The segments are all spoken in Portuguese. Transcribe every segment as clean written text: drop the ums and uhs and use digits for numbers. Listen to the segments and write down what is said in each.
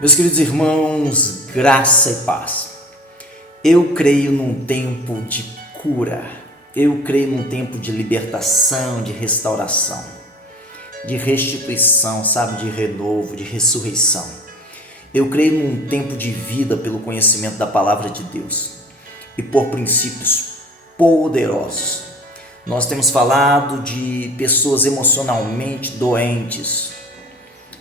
Meus queridos irmãos, graça e paz. Eu creio num tempo de cura, eu creio num tempo de libertação, de restauração, de restituição, de renovo, de ressurreição. Eu creio num tempo de vida pelo conhecimento da palavra de Deus e por princípios poderosos. Nós temos falado de pessoas emocionalmente doentes,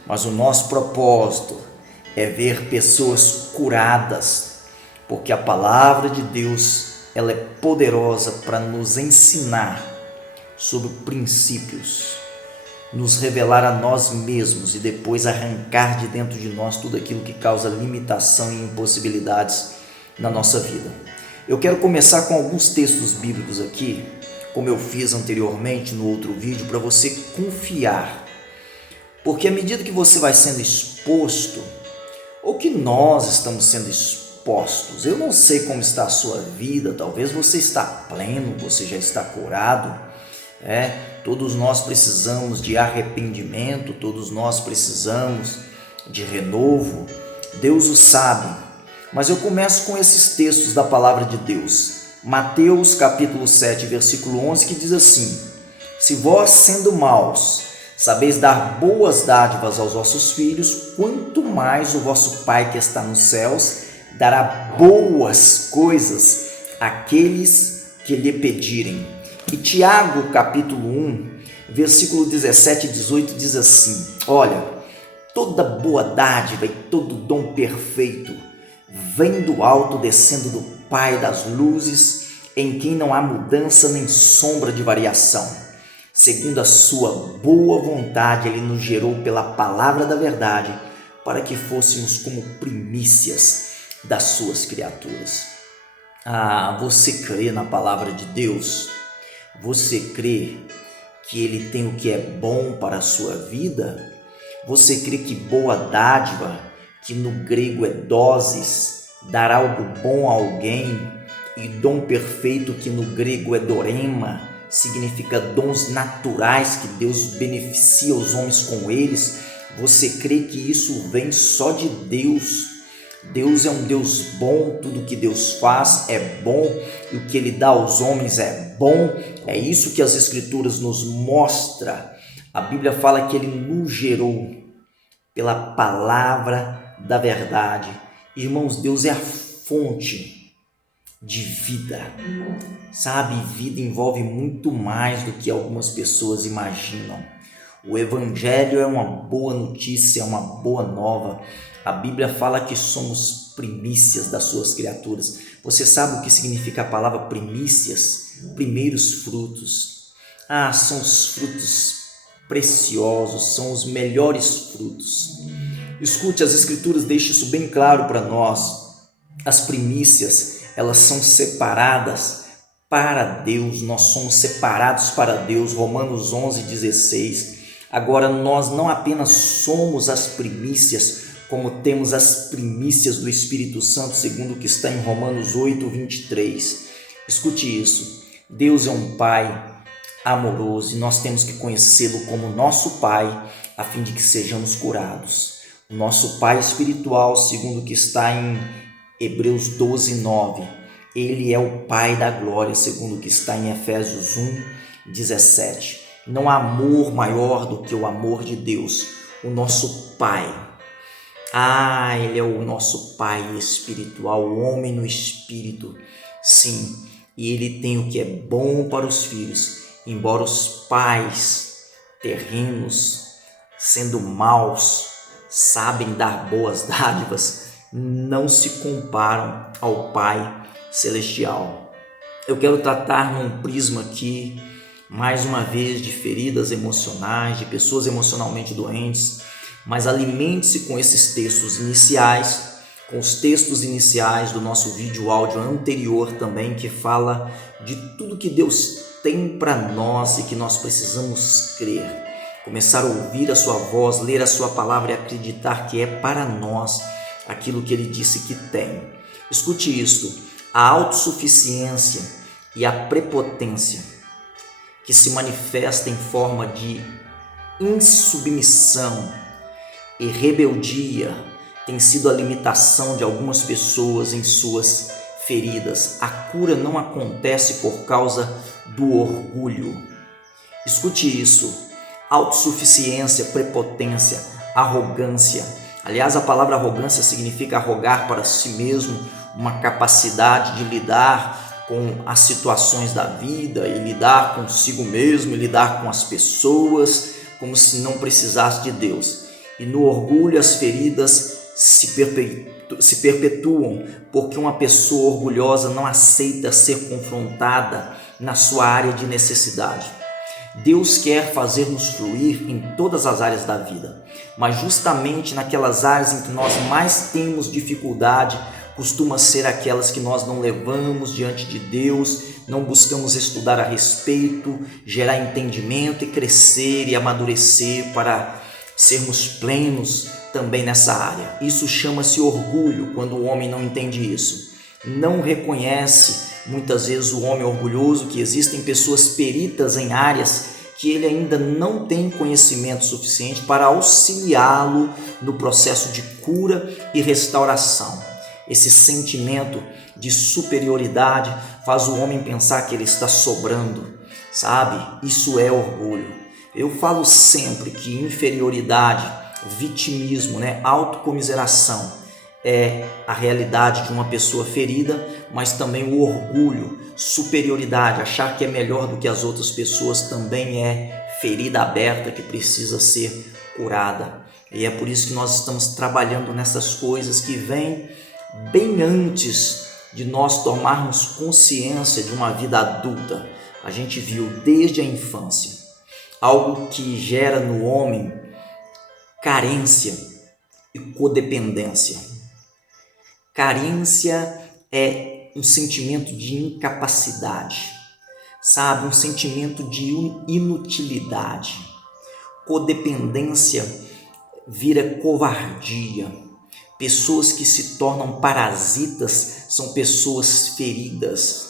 mas o nosso propósito é ver pessoas curadas, porque a palavra de Deus ela é poderosa para nos ensinar sobre princípios, nos revelar a nós mesmos e depois arrancar de dentro de nós tudo aquilo que causa limitação e impossibilidades na nossa vida. Eu quero começar com alguns textos bíblicos aqui, como eu fiz anteriormente no outro vídeo, para você confiar, porque à medida que você vai sendo exposto, ou que nós estamos sendo expostos, eu não sei como está a sua vida, talvez você está pleno, você já está curado, todos nós precisamos de arrependimento, todos nós precisamos de renovo, Deus o sabe, mas eu começo com esses textos da palavra de Deus, Mateus capítulo 7, versículo 11, que diz assim: se vós sendo maus, sabeis dar boas dádivas aos vossos filhos, quanto mais o vosso Pai que está nos céus dará boas coisas àqueles que lhe pedirem. E Tiago, capítulo 1, versículo 17 e 18 diz assim: olha, toda boa dádiva e todo dom perfeito vem do alto, descendo do Pai das luzes, em quem não há mudança nem sombra de variação. Segundo a sua boa vontade, Ele nos gerou pela palavra da verdade, para que fôssemos como primícias das suas criaturas. Você crê na palavra de Deus? Você crê que Ele tem o que é bom para a sua vida? Você crê que boa dádiva, que no grego é doses, dar algo bom a alguém, e dom perfeito, que no grego é dorema, significa dons naturais que Deus beneficia os homens com eles? Você crê que isso vem só de Deus? Deus é um Deus bom, tudo que Deus faz é bom e o que Ele dá aos homens é bom. É isso que as Escrituras nos mostram. A Bíblia fala que Ele nos gerou pela palavra da verdade. Irmãos, Deus é a fonte de vida, vida envolve muito mais do que algumas pessoas imaginam. O Evangelho é uma boa notícia, é uma boa nova. A Bíblia fala que somos primícias das suas criaturas. Você sabe o que significa a palavra primícias? Primeiros frutos. São os frutos preciosos, são os melhores frutos. Escute, as Escrituras deixam isso bem claro para nós. As primícias, elas são separadas para Deus, nós somos separados para Deus, Romanos 11:16. Agora, nós não apenas somos as primícias, como temos as primícias do Espírito Santo, segundo o que está em Romanos 8:23. Escute isso, Deus é um Pai amoroso e nós temos que conhecê-lo como nosso Pai, a fim de que sejamos curados. O nosso Pai espiritual, segundo o que está em Hebreus 12:9, Ele é o Pai da glória, segundo o que está em Efésios 1:17. Não há amor maior do que o amor de Deus, o nosso Pai. Ele é o nosso Pai espiritual, o homem no espírito. Sim, e Ele tem o que é bom para os filhos, embora os pais terrenos, sendo maus, sabem dar boas dádivas, não se comparam ao Pai celestial. Eu quero tratar num prisma aqui, mais uma vez, de feridas emocionais, de pessoas emocionalmente doentes, mas alimente-se com esses textos iniciais, com os textos iniciais do nosso vídeo áudio anterior também, que fala de tudo que Deus tem para nós e que nós precisamos crer. Começar a ouvir a sua voz, ler a sua palavra e acreditar que é para nós aquilo que Ele disse que tem. Escute isto: a autossuficiência e a prepotência que se manifesta em forma de insubmissão e rebeldia tem sido a limitação de algumas pessoas em suas feridas. A cura não acontece por causa do orgulho. Escute isso: autossuficiência, prepotência, arrogância. Aliás, a palavra arrogância significa arrogar para si mesmo uma capacidade de lidar com as situações da vida e lidar consigo mesmo e lidar com as pessoas como se não precisasse de Deus. E no orgulho as feridas se perpetuam, porque uma pessoa orgulhosa não aceita ser confrontada na sua área de necessidade. Deus quer fazer-nos fluir em todas as áreas da vida, mas justamente naquelas áreas em que nós mais temos dificuldade, costuma ser aquelas que nós não levamos diante de Deus, não buscamos estudar a respeito, gerar entendimento e crescer e amadurecer para sermos plenos também nessa área. Isso chama-se orgulho, quando o homem não entende isso. Não reconhece, muitas vezes, o homem orgulhoso, que existem pessoas peritas em áreas que ele ainda não tem conhecimento suficiente para auxiliá-lo no processo de cura e restauração. Esse sentimento de superioridade faz o homem pensar que ele está sobrando, sabe? Isso é orgulho. Eu falo sempre que inferioridade, vitimismo, autocomiseração é a realidade de uma pessoa ferida, mas também o orgulho, superioridade, achar que é melhor do que as outras pessoas também é ferida aberta que precisa ser curada. E é por isso que nós estamos trabalhando nessas coisas que vêm bem antes de nós tomarmos consciência de uma vida adulta. A gente viu desde a infância algo que gera no homem carência e codependência. Carência é um sentimento de incapacidade, sabe? Um sentimento de inutilidade. Codependência vira covardia. Pessoas que se tornam parasitas são pessoas feridas.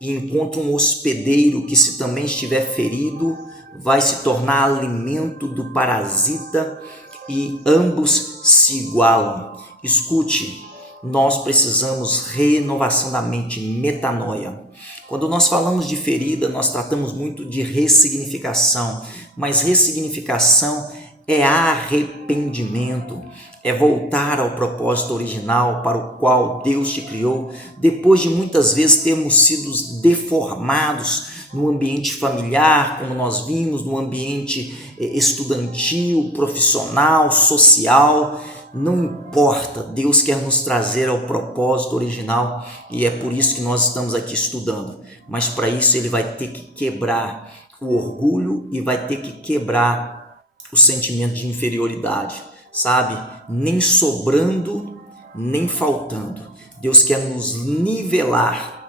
E enquanto um hospedeiro que, se também estiver ferido, vai se tornar alimento do parasita e ambos se igualam. Escute, nós precisamos renovação da mente, metanoia. Quando nós falamos de ferida, nós tratamos muito de ressignificação, mas ressignificação é arrependimento, é voltar ao propósito original para o qual Deus te criou, depois de muitas vezes termos sido deformados no ambiente familiar, como nós vimos, no ambiente estudantil, profissional, social. Não importa, Deus quer nos trazer ao propósito original e é por isso que nós estamos aqui estudando. Mas para isso ele vai ter que quebrar o orgulho e vai ter que quebrar o sentimento de inferioridade, sabe? Nem sobrando, nem faltando. Deus quer nos nivelar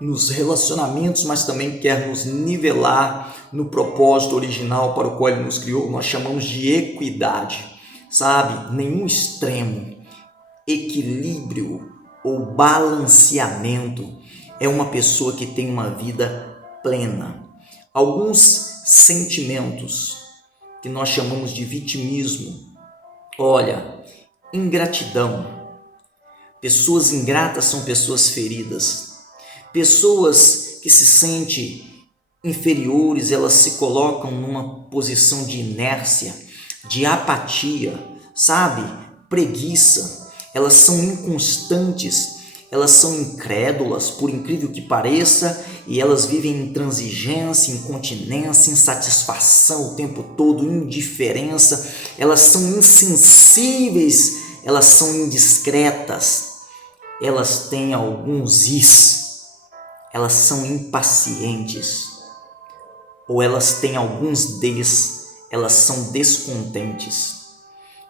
nos relacionamentos, mas também quer nos nivelar no propósito original para o qual Ele nos criou. Nós chamamos de equidade, sabe? Nenhum extremo. Equilíbrio ou balanceamento é uma pessoa que tem uma vida plena. Alguns sentimentos que nós chamamos de vitimismo, olha, ingratidão. Pessoas ingratas são pessoas feridas. Pessoas que se sentem inferiores, elas se colocam numa posição de inércia, de apatia, sabe? Preguiça. Elas são inconstantes, elas são incrédulas, por incrível que pareça, e elas vivem em intransigência, incontinência, insatisfação o tempo todo, indiferença. Elas são insensíveis, elas são indiscretas, elas têm alguns is. Elas são impacientes, ou elas têm alguns elas são descontentes,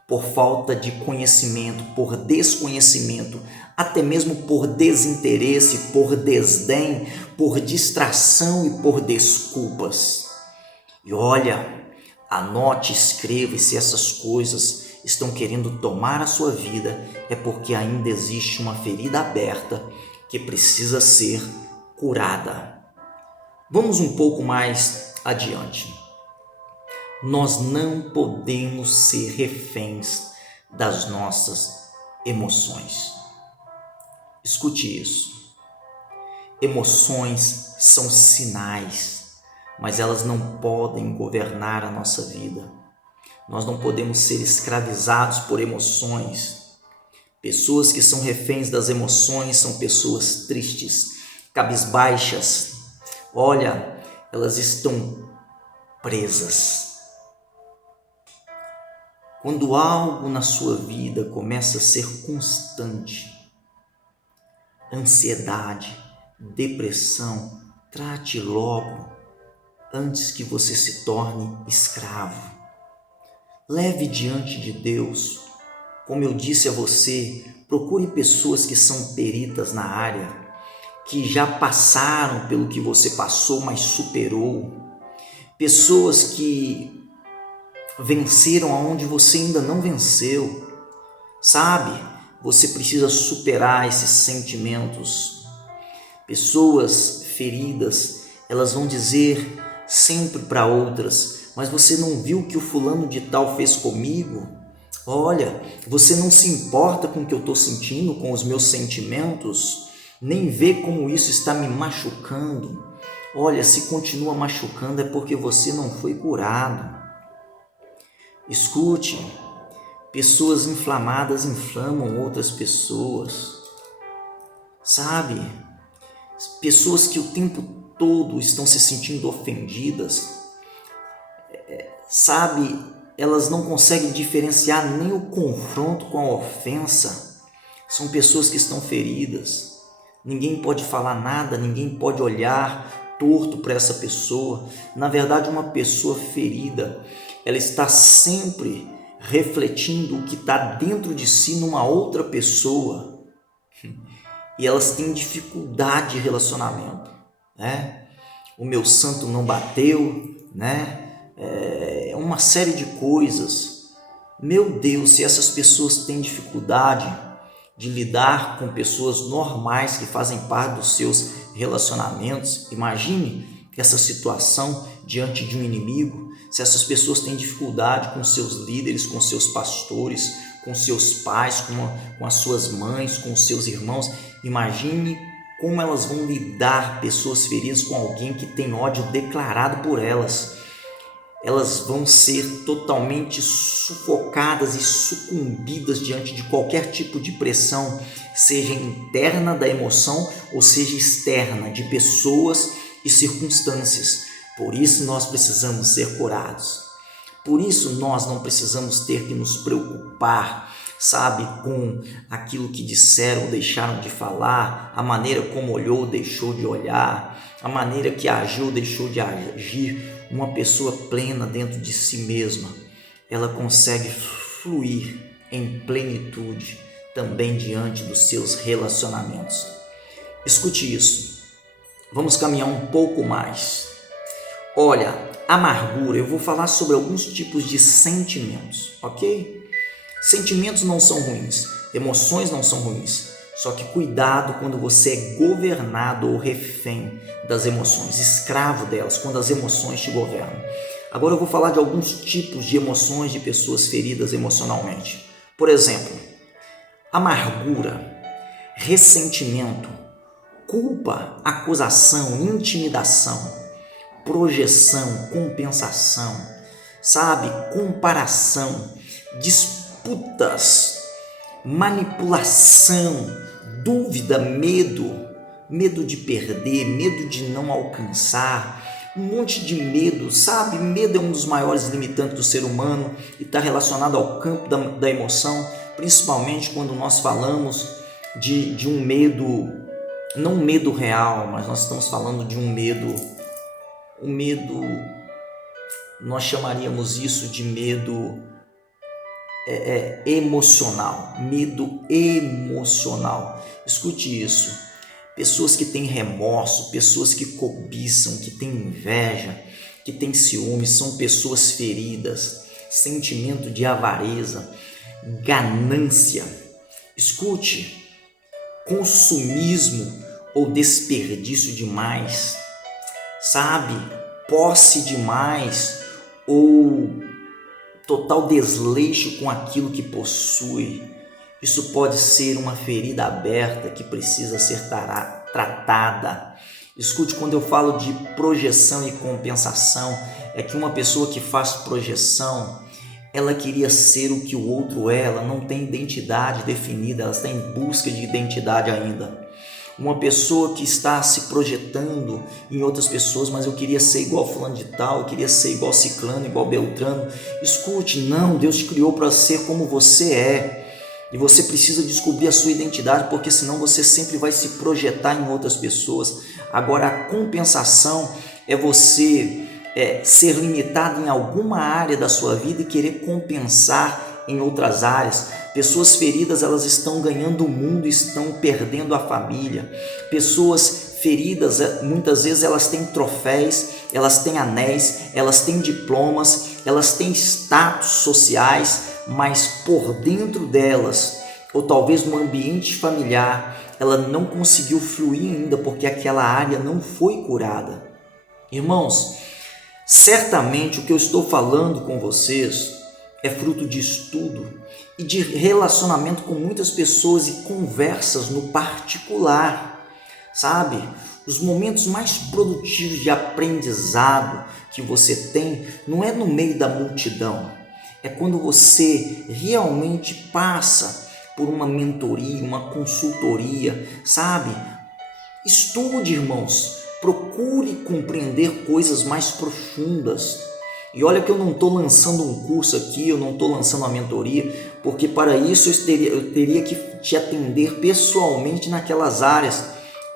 por falta de conhecimento, por desconhecimento, até mesmo por desinteresse, por desdém, por distração e por desculpas. E olha, anote, escreva, e se essas coisas estão querendo tomar a sua vida, é porque ainda existe uma ferida aberta que precisa ser curada. Vamos um pouco mais adiante. Nós não podemos ser reféns das nossas emoções. Escute isso. Emoções são sinais, mas elas não podem governar a nossa vida. Nós não podemos ser escravizados por emoções. Pessoas que são reféns das emoções são pessoas tristes, cabisbaixas. Olha, elas estão presas. Quando algo na sua vida começa a ser constante, ansiedade, depressão, trate logo antes que você se torne escravo. Leve diante de Deus. Como eu disse a você, procure pessoas que são peritas na área, que já passaram pelo que você passou, mas superou. Pessoas que venceram aonde você ainda não venceu. Sabe, você precisa superar esses sentimentos. Pessoas feridas, elas vão dizer sempre para outras: mas você não viu o que o fulano de tal fez comigo? Olha, você não se importa com o que eu estou sentindo, com os meus sentimentos? Nem vê como isso está me machucando? Olha, se continua machucando é porque você não foi curado. Escute, pessoas inflamadas inflamam outras pessoas, sabe? Pessoas que o tempo todo estão se sentindo ofendidas, sabe? Elas não conseguem diferenciar nem o confronto com a ofensa. São pessoas que estão feridas. Ninguém pode falar nada, ninguém pode olhar torto para essa pessoa. Na verdade, uma pessoa ferida, ela está sempre refletindo o que está dentro de si numa outra pessoa. E elas têm dificuldade de relacionamento, né? O meu santo não bateu, né? Uma série de coisas. Meu Deus, se essas pessoas têm dificuldade de lidar com pessoas normais que fazem parte dos seus relacionamentos, imagine essa situação diante de um inimigo. Se essas pessoas têm dificuldade com seus líderes, com seus pastores, com seus pais, com as suas mães, com os seus irmãos, imagine como elas vão lidar, pessoas feridas, com alguém que tem ódio declarado por elas. Elas vão ser totalmente sufocadas e sucumbidas diante de qualquer tipo de pressão, seja interna da emoção ou seja externa, de pessoas e circunstâncias. Por isso nós precisamos ser curados. Por isso nós não precisamos ter que nos preocupar, sabe, com aquilo que disseram ou deixaram de falar, a maneira como olhou ou deixou de olhar, a maneira que agiu ou deixou de agir. Uma pessoa plena dentro de si mesma, ela consegue fluir em plenitude também diante dos seus relacionamentos. Escute isso. Vamos caminhar um pouco mais. Olha, amargura, eu vou falar sobre alguns tipos de sentimentos, ok? Sentimentos não são ruins, emoções não são ruins, só que cuidado quando você é governado ou refém das emoções, escravo delas, quando as emoções te governam. Agora eu vou falar de alguns tipos de emoções de pessoas feridas emocionalmente. Por exemplo, amargura, ressentimento, culpa, acusação, intimidação, projeção, compensação, sabe, comparação, disputas, manipulação, dúvida, medo de perder, medo de não alcançar, um monte de medo, sabe? Medo é um dos maiores limitantes do ser humano e está relacionado ao campo da emoção, principalmente quando nós falamos de um medo, não um medo real, mas nós estamos falando de um medo, nós chamaríamos isso de medo emocional, medo emocional. Escute isso, pessoas que têm remorso, pessoas que cobiçam, que têm inveja, que têm ciúme, são pessoas feridas, sentimento de avareza, ganância. Escute, consumismo ou desperdício demais, sabe, posse demais ou total desleixo com aquilo que possui. Isso pode ser uma ferida aberta que precisa ser tratada. Escute, quando eu falo de projeção e compensação, é que uma pessoa que faz projeção, ela queria ser o que o outro é, ela não tem identidade definida, ela está em busca de identidade ainda. Uma pessoa que está se projetando em outras pessoas, mas eu queria ser igual fulano de tal, eu queria ser igual ciclano, igual beltrano. Escute, não, Deus te criou para ser como você é. E você precisa descobrir a sua identidade, porque senão você sempre vai se projetar em outras pessoas. Agora, a compensação é você ser limitado em alguma área da sua vida e querer compensar em outras áreas. Pessoas feridas, elas estão ganhando o mundo, estão perdendo a família. Pessoas feridas, muitas vezes elas têm troféus, elas têm anéis, elas têm diplomas, elas têm status sociais, mas por dentro delas, ou talvez no ambiente familiar, ela não conseguiu fluir ainda porque aquela área não foi curada. Irmãos, certamente o que eu estou falando com vocês é fruto de estudo e de relacionamento com muitas pessoas e conversas no particular, sabe? Os momentos mais produtivos de aprendizado que você tem não é no meio da multidão, é quando você realmente passa por uma mentoria, uma consultoria, sabe? Estude, irmãos, procure compreender coisas mais profundas. E olha que eu não estou lançando um curso aqui, eu não estou lançando uma mentoria, porque para isso eu teria que te atender pessoalmente naquelas áreas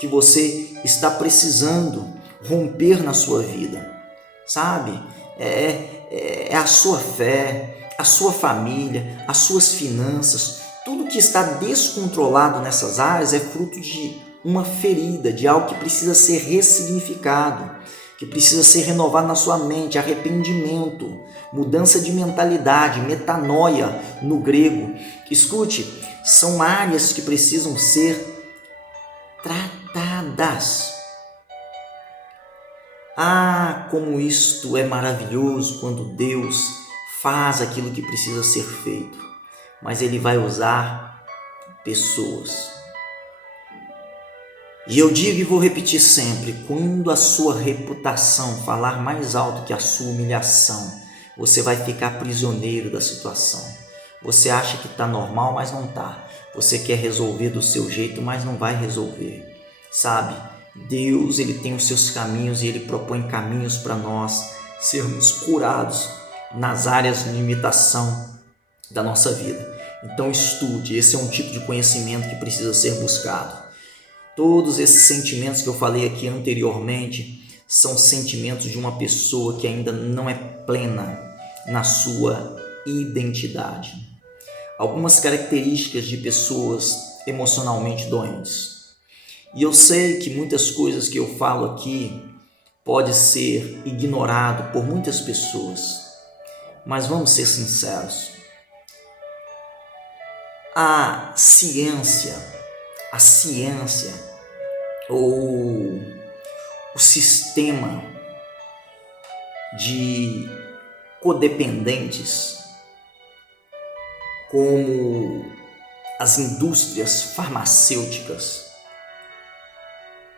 que você está precisando romper na sua vida, sabe? É a sua fé, a sua família, as suas finanças, tudo que está descontrolado nessas áreas é fruto de uma ferida, de algo que precisa ser ressignificado, que precisa ser renovado na sua mente, arrependimento, mudança de mentalidade, metanoia no grego. Escute, são áreas que precisam ser tratadas. Ah, como isto é maravilhoso quando Deus faz aquilo que precisa ser feito, mas Ele vai usar pessoas. E eu digo e vou repetir sempre, quando a sua reputação falar mais alto que a sua humilhação, você vai ficar prisioneiro da situação. Você acha que está normal, mas não está. Você quer resolver do seu jeito, mas não vai resolver. Sabe, Deus, Ele tem os seus caminhos e Ele propõe caminhos para nós sermos curados nas áreas de limitação da nossa vida. Então estude, esse é um tipo de conhecimento que precisa ser buscado. Todos esses sentimentos que eu falei aqui anteriormente são sentimentos de uma pessoa que ainda não é plena na sua identidade. Algumas características de pessoas emocionalmente doentes. E eu sei que muitas coisas que eu falo aqui pode ser ignorado por muitas pessoas, mas vamos ser sinceros. A ciência ou o sistema de codependentes, como as indústrias farmacêuticas,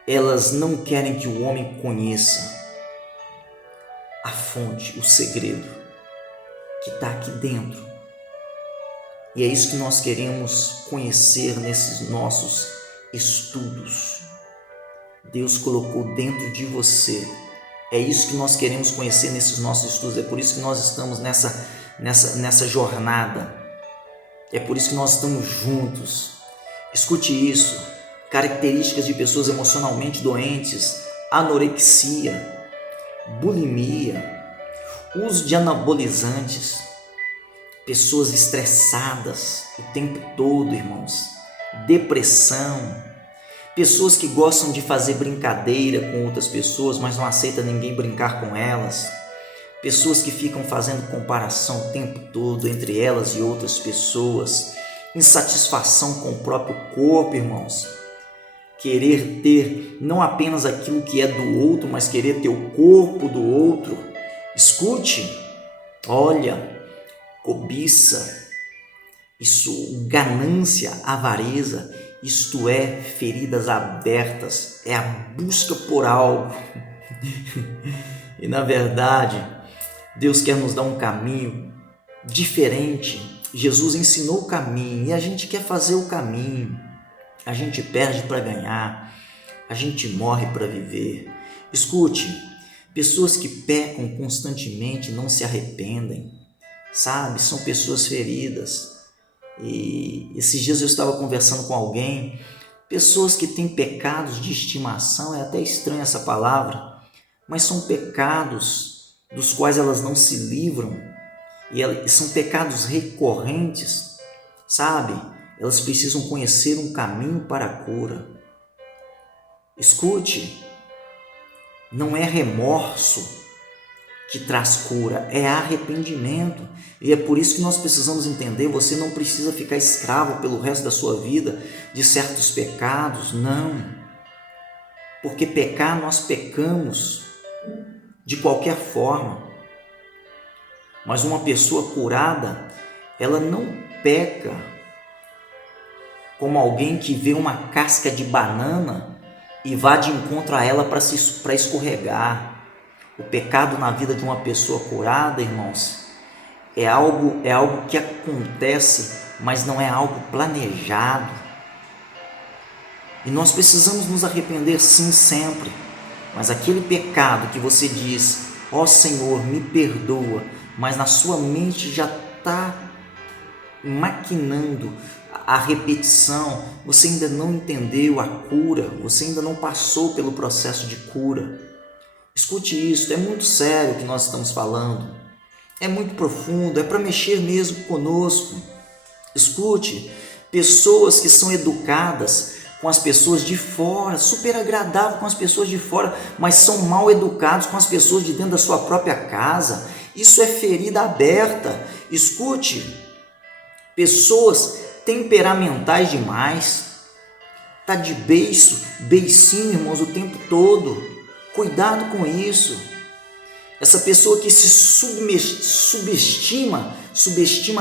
elas não querem que o homem conheça a fonte, o segredo que está aqui dentro. E é isso que nós queremos conhecer nesses nossos estudos. Deus colocou dentro de você. É isso que nós queremos conhecer nesses nossos estudos. É por isso que nós estamos nessa jornada. É por isso que nós estamos juntos. Escute isso. Características de pessoas emocionalmente doentes: anorexia, bulimia, uso de anabolizantes, pessoas estressadas o tempo todo, irmãos, depressão, pessoas que gostam de fazer brincadeira com outras pessoas, mas não aceitam ninguém brincar com elas, pessoas que ficam fazendo comparação o tempo todo entre elas e outras pessoas, insatisfação com o próprio corpo, irmãos, querer ter não apenas aquilo que é do outro, mas querer ter o corpo do outro. Escute, olha, cobiça, Isso, ganância, avareza, isto é feridas abertas, é a busca por algo. E na verdade, Deus quer nos dar um caminho diferente. Jesus ensinou o caminho e a gente quer fazer o caminho. A gente perde para ganhar, a gente morre para viver. Escute, pessoas que pecam constantemente não se arrependem, sabe? São pessoas feridas. E esses dias eu estava conversando com alguém, pessoas que têm pecados de estimação, é até estranha essa palavra, mas são pecados dos quais elas não se livram, e são pecados recorrentes, sabe? Elas precisam conhecer um caminho para a cura. Escute, não é remorso que traz cura, é arrependimento. E é por isso que nós precisamos entender, você não precisa ficar escravo pelo resto da sua vida de certos pecados, não. Porque pecar, nós pecamos de qualquer forma. Mas uma pessoa curada, ela não peca como alguém que vê uma casca de banana e vá de encontro a ela para escorregar. O pecado na vida de uma pessoa curada, irmãos, é algo que acontece, mas não é algo planejado. E nós precisamos nos arrepender sim, sempre. Mas aquele pecado que você diz, ó Senhor, me perdoa, mas na sua mente já está maquinando a repetição, você ainda não entendeu a cura, você ainda não passou pelo processo de cura. Escute isso, é muito sério o que nós estamos falando, é muito profundo, é para mexer mesmo conosco. Escute, pessoas que são educadas com as pessoas de fora, super agradável com as pessoas de fora, mas são mal educados com as pessoas de dentro da sua própria casa, isso é ferida aberta. Escute, pessoas temperamentais demais, tá de beicinho, irmãos, o tempo todo. Cuidado com isso. Essa pessoa que se subestima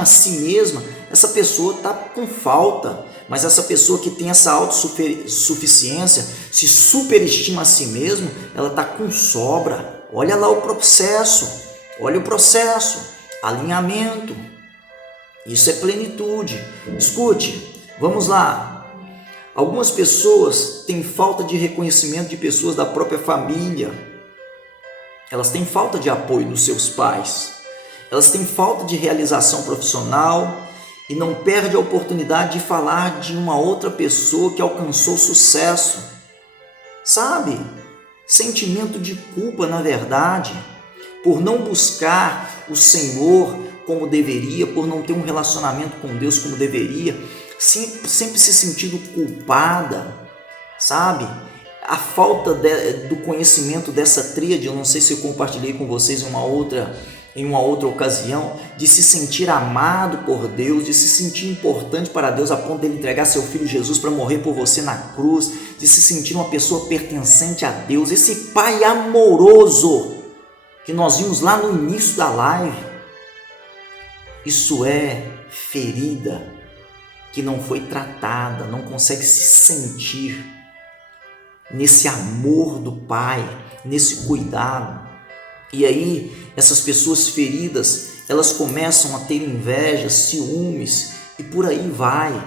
a si mesma, essa pessoa está com falta. Mas essa pessoa que tem essa autossuficiência, se superestima a si mesmo, ela está com sobra. Olha lá o processo, alinhamento. Isso é plenitude. Escute, vamos lá. Algumas pessoas têm falta de reconhecimento de pessoas da própria família. Elas têm falta de apoio dos seus pais. Elas têm falta de realização profissional e não perdem a oportunidade de falar de uma outra pessoa que alcançou sucesso. Sabe? Sentimento de culpa, na verdade, por não buscar o Senhor como deveria, por não ter um relacionamento com Deus como deveria, sempre se sentindo culpada, sabe? A falta do conhecimento dessa tríade, eu não sei se eu compartilhei com vocês em uma outra ocasião, de se sentir amado por Deus, de se sentir importante para Deus a ponto de ele entregar seu filho Jesus para morrer por você na cruz, de se sentir uma pessoa pertencente a Deus, esse Pai amoroso que nós vimos lá no início da live. Isso é ferida que não foi tratada, não consegue se sentir nesse amor do Pai, nesse cuidado. E aí, essas pessoas feridas, elas começam a ter inveja, ciúmes e por aí vai.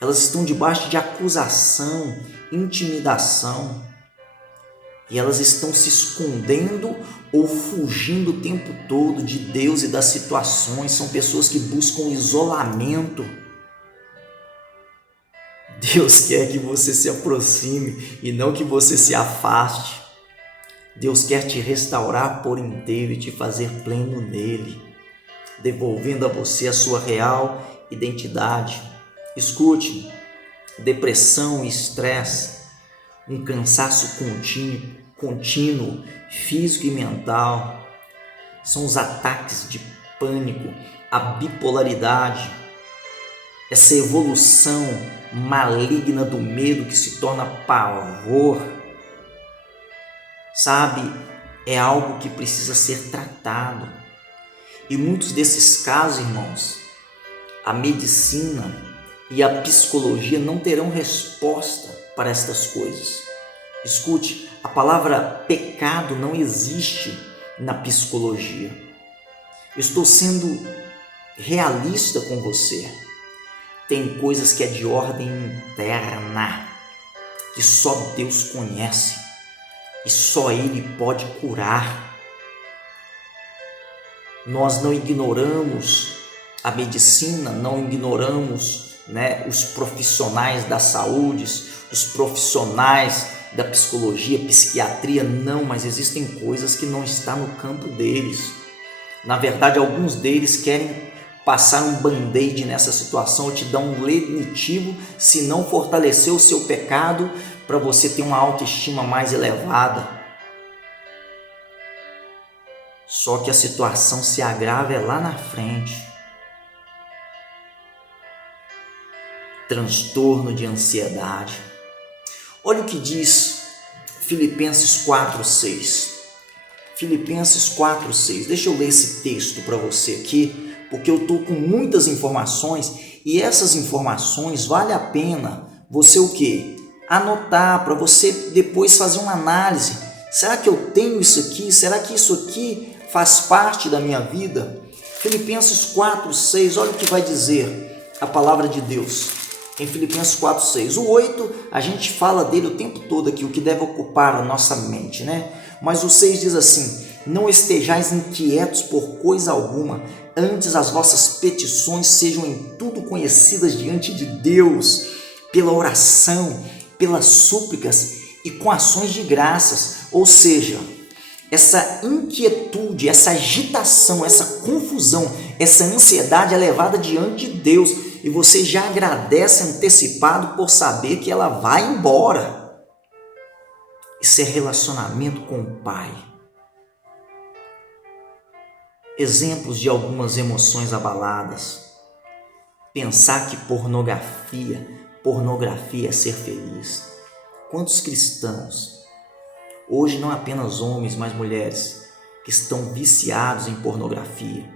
Elas estão debaixo de acusação, intimidação. E elas estão se escondendo ou fugindo o tempo todo de Deus e das situações. São pessoas que buscam isolamento. Deus quer que você se aproxime e não que você se afaste. Deus quer te restaurar por inteiro e te fazer pleno nele, devolvendo a você a sua real identidade. Escute, depressão e estresse, um cansaço contínuo, físico e mental, são os ataques de pânico, a bipolaridade, essa evolução maligna do medo que se torna pavor, sabe? É algo que precisa ser tratado. E muitos desses casos, irmãos, A medicina e a psicologia não terão resposta para estas coisas. Escute, a palavra pecado não existe na psicologia. Eu estou sendo realista com você. Tem coisas que é de ordem interna, que só Deus conhece e só Ele pode curar. Nós não ignoramos a medicina, não ignoramos, os profissionais da saúde, os profissionais da psicologia, psiquiatria, não, mas existem coisas que não estão no campo deles. Na verdade, alguns deles querem passar um band-aid nessa situação, ou te dar um lenitivo, se não fortalecer o seu pecado, para você ter uma autoestima mais elevada. Só que a situação se agrava lá na frente. Transtorno de ansiedade. Olha o que diz Filipenses 4:6. Filipenses 4:6. Deixa eu ler esse texto para você aqui, porque eu estou com muitas informações e essas informações vale a pena você o quê? Anotar, para você depois fazer uma análise. Será que eu tenho isso aqui? Será que isso aqui faz parte da minha vida? Filipenses 4:6, olha o que vai dizer a palavra de Deus. Em Filipenses 4:6. O 8, a gente fala dele o tempo todo aqui, o que deve ocupar a nossa mente, Mas o 6 diz assim: não estejais inquietos por coisa alguma, antes as vossas petições sejam em tudo conhecidas diante de Deus, pela oração, pelas súplicas e com ações de graças. Ou seja, essa inquietude, essa agitação, essa confusão, essa ansiedade é levada diante de Deus e você já agradece antecipado por saber que ela vai embora. Isso é relacionamento com o Pai. Exemplos de algumas emoções abaladas. Pensar que pornografia é ser feliz. Quantos cristãos, hoje não apenas homens, mas mulheres, que estão viciados em pornografia?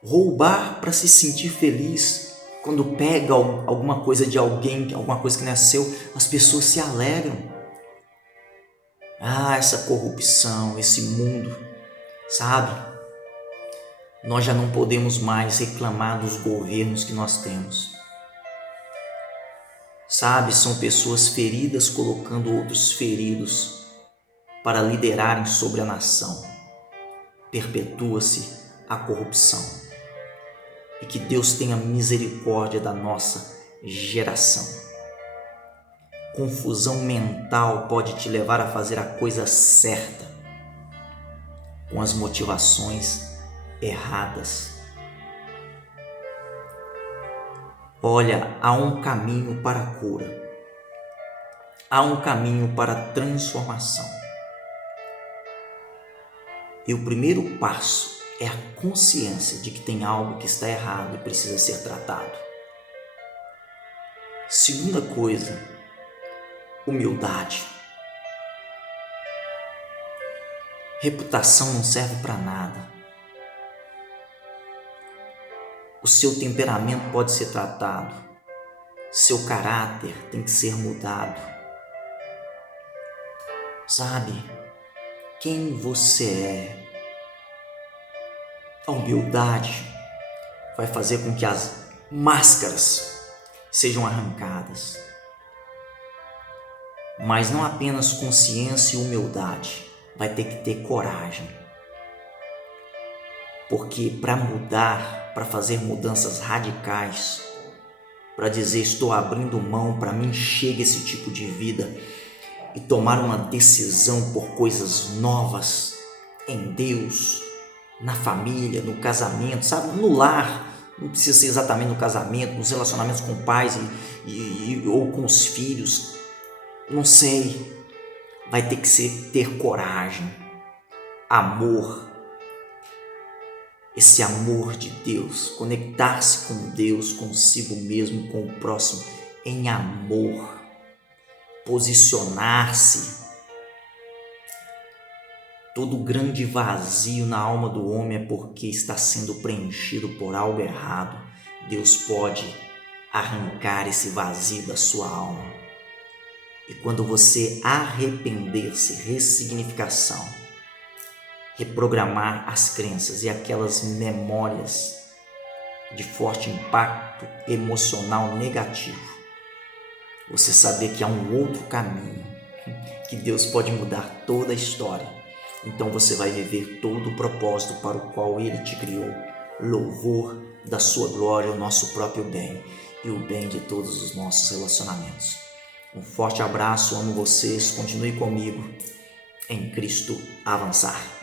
Roubar para se sentir feliz. Quando pega alguma coisa de alguém, alguma coisa que não é seu, as pessoas se alegram. Essa corrupção, esse mundo, sabe? Nós já não podemos mais reclamar dos governos que nós temos. Sabe, são pessoas feridas colocando outros feridos para liderarem sobre a nação. Perpetua-se a corrupção. E que Deus tenha misericórdia da nossa geração. Confusão mental pode te levar a fazer a coisa certa, com as motivações erradas. Olha, há um caminho para a cura. Há um caminho para a transformação. E o primeiro passo é a consciência de que tem algo que está errado e precisa ser tratado. Segunda coisa, humildade. Reputação não serve para nada. O seu temperamento pode ser tratado. Seu caráter tem que ser mudado. Sabe quem você é? A humildade vai fazer com que as máscaras sejam arrancadas. Mas não apenas consciência e humildade, vai ter que ter coragem. Porque para mudar, para fazer mudanças radicais, para dizer estou abrindo mão, para mim chega esse tipo de vida e tomar uma decisão por coisas novas em Deus, na família, no casamento, sabe? No lar, não precisa ser exatamente no casamento, nos relacionamentos com pais ou com os filhos, não sei, vai ter que ter coragem, amor, esse amor de Deus, conectar-se com Deus, consigo mesmo, com o próximo, em amor, posicionar-se. Todo grande vazio na alma do homem é porque está sendo preenchido por algo errado. Deus pode arrancar esse vazio da sua alma. E quando você arrepender-se, ressignificação, reprogramar as crenças e aquelas memórias de forte impacto emocional negativo, você saber que há um outro caminho, que Deus pode mudar toda a história. Então você vai viver todo o propósito para o qual Ele te criou. Louvor da sua glória, o nosso próprio bem e o bem de todos os nossos relacionamentos. Um forte abraço, amo vocês, continue comigo em Cristo Avançar.